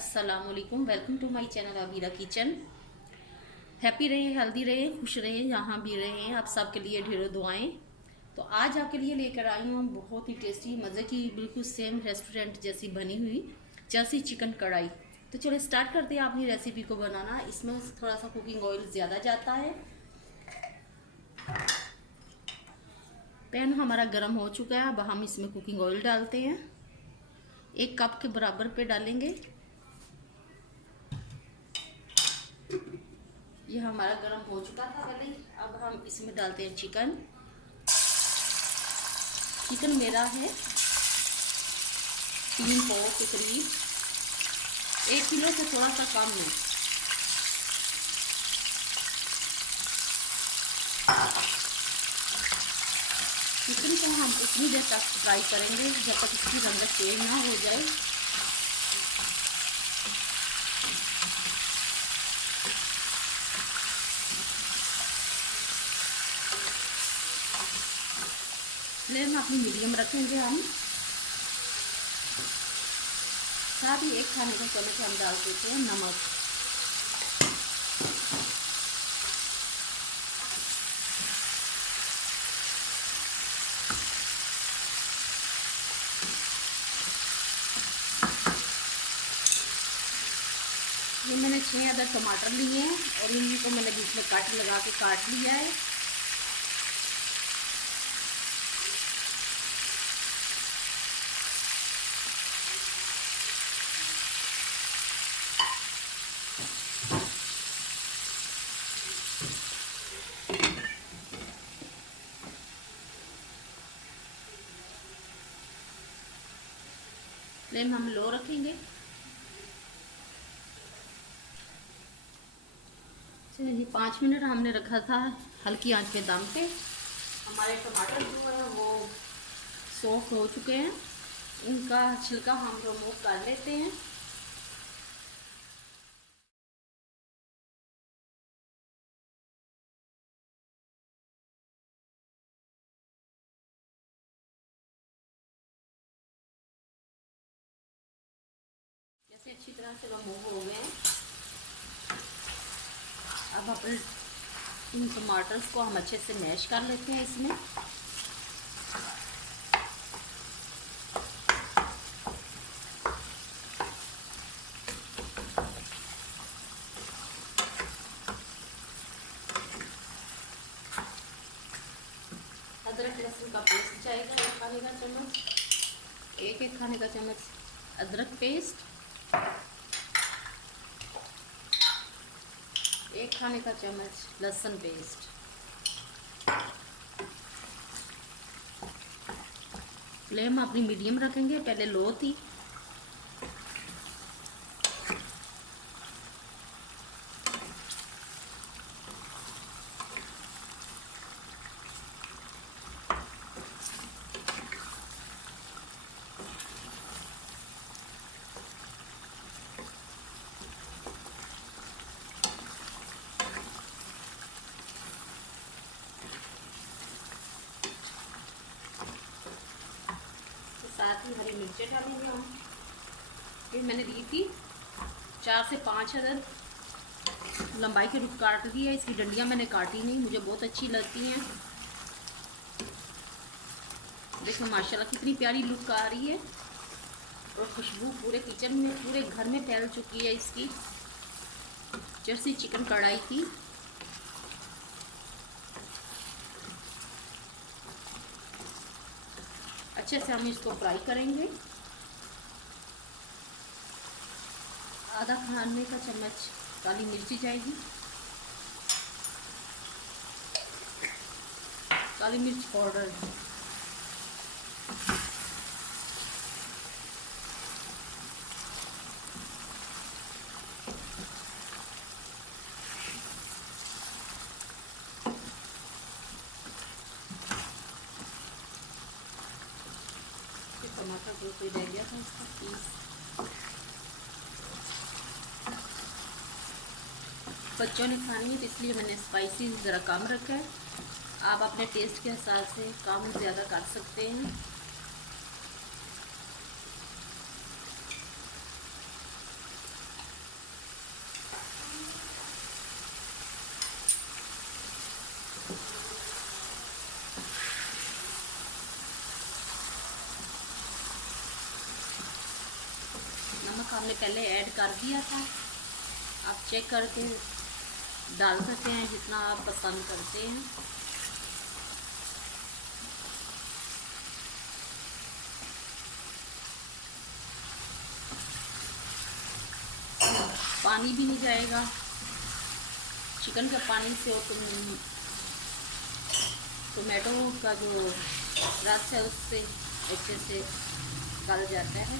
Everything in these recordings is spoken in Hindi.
अस्सलामुअलैकुम। Welcome to my channel Abira kitchen. Happy रहें, हेल्दी रहें, खुश रहें, जहाँ भी रहें। आप सबके लिए ढेरों दुआएं। तो आज आपके लिए लेकर आई हूँ बहुत ही टेस्टी मज़े की, बिल्कुल सेम रेस्टोरेंट जैसी बनी हुई जर्सी चिकन कढ़ाई। तो चलो स्टार्ट करते हैं अपनी रेसिपी को बनाना। इसमें थोड़ा सा कुकिंग ऑयल ज़्यादा जाता है। पैन हमारा गर्म हो चुका है। अब हम इसमें कुकिंग ऑयल डालते हैं। 1 कप के बराबर पे डालेंगे। ये हमारा गर्म हो चुका था पहले। अब हम इसमें डालते हैं चिकन। चिकन मेरा है 3 पाव के करीब, 1 किलो से थोड़ा सा कम है। चिकन को हम उतनी देर तक फ्राई करेंगे जब तक इसकी रंगत चेंज ना हो जाए। फ्लेम अपनी मीडियम रखेंगे हम। साथ ही 1 खाने का चम्मच हम डाल देते हैं नमक। ये मैंने 6 अदर टमाटर लिए हैं और इनको मैंने बीच में कट लगा के काट लिया है। फ्लेम हम लो रखेंगे। चलिए 5 मिनट हमने रखा था हल्की आंच पे दम पे। हमारे टमाटर जो है वो सॉफ्ट हो चुके हैं। इनका छिलका हम रिमूव कर लेते हैं। जैसे अच्छी तरह से रिमूव हो गए हैं। अब अपने इन टमाटर्स को हम अच्छे से मैश कर लेते हैं इसमें। अदरक लहसुन का पेस्ट चाहिए 1 खाने का चम्मच, एक खाने का चम्मच अदरक पेस्ट, 1 खाने का चम्मच लहसुन पेस्ट। फ्लेम अपनी मीडियम रखेंगे, पहले लो थी। साथ ही हरी मिर्चें डालेंगे हम। ये मैंने ली थी 4 से 5 अदद, लंबाई के रुख काट दी है। इसकी डंडियाँ मैंने काटी नहीं, मुझे बहुत अच्छी लगती हैं। देखो माशाल्लाह कितनी प्यारी लुक आ रही है और खुशबू पूरे किचन में, पूरे घर में फैल चुकी है। इसकी जर्सी चिकन कढ़ाई की। अच्छे से हम इसको फ्राई करेंगे। आधा खाने का चम्मच काली मिर्ची जाएगी, काली मिर्च पाउडर, टमाटर जो कोई रह गया था इसका पीस। बच्चों ने खानी है तो इसलिए मैंने स्पाइसी ज़रा कम रखा है। आप अपने टेस्ट के हिसाब से कम ज़्यादा कर सकते हैं। पहले ऐड कर दिया था। आप चेक करके डाल सकते हैं जितना आप पसंद करते हैं। पानी भी नहीं जाएगा, चिकन का पानी से वो टोमेटो का जो रस है उससे अच्छे से गल जाता है।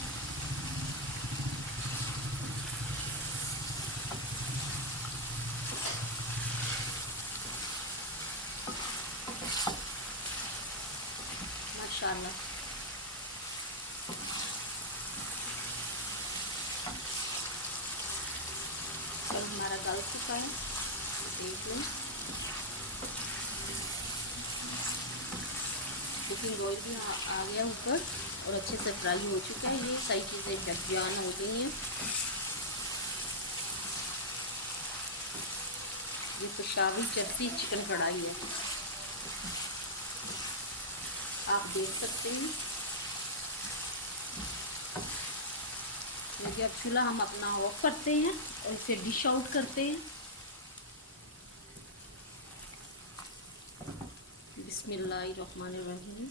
माशाल्लाह। और हमारा गल चुका है, देख लो। कुकिंग ऑयल भी आ गया ऊपर और अच्छे से फ्राई हो चुका है। ये सारी चीज़ें जब हो गई हैं। ये पेशावरी चर्सी चिकन कढ़ाई है, आप देख सकते हैं। देखिए अब चूल्हा हम अपना ऑफ करते हैं और इसे डिश आउट करते हैं। बिस्मिल्लाहिर्रहमानिर्रहीम।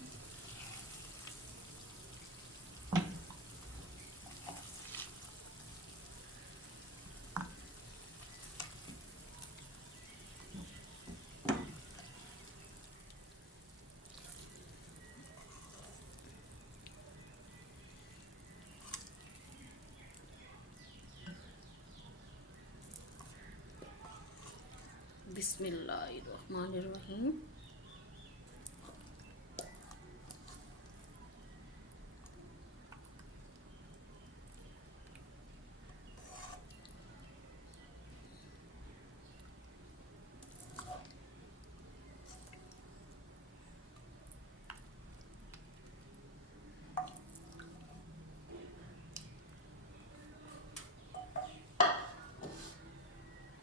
बिस्मिल्लाहिर्रहमानिर्रहीम।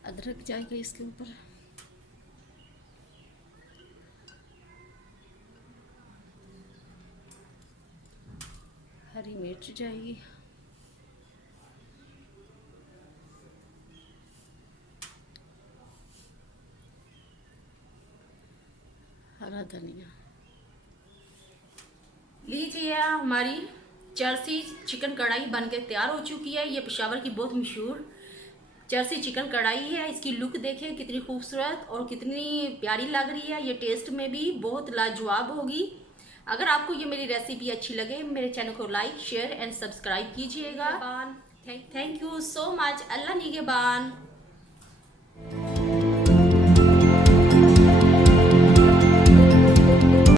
अदरक जाएगा इसके ऊपर। हरी मिर्च जाएगी। हरा धनिया। लीजिए हमारी चर्सी चिकन कढ़ाई बनकर तैयार हो चुकी है। ये पेशावर की बहुत मशहूर चर्सी चिकन कढ़ाई है। इसकी लुक देखिए कितनी खूबसूरत और कितनी प्यारी लग रही है। ये टेस्ट में भी बहुत लाजवाब होगी। अगर आपको ये मेरी रेसिपी अच्छी लगे मेरे चैनल को लाइक शेयर एंड सब्सक्राइब कीजिएगा। Thank you so much. अल्लाह निगहबान।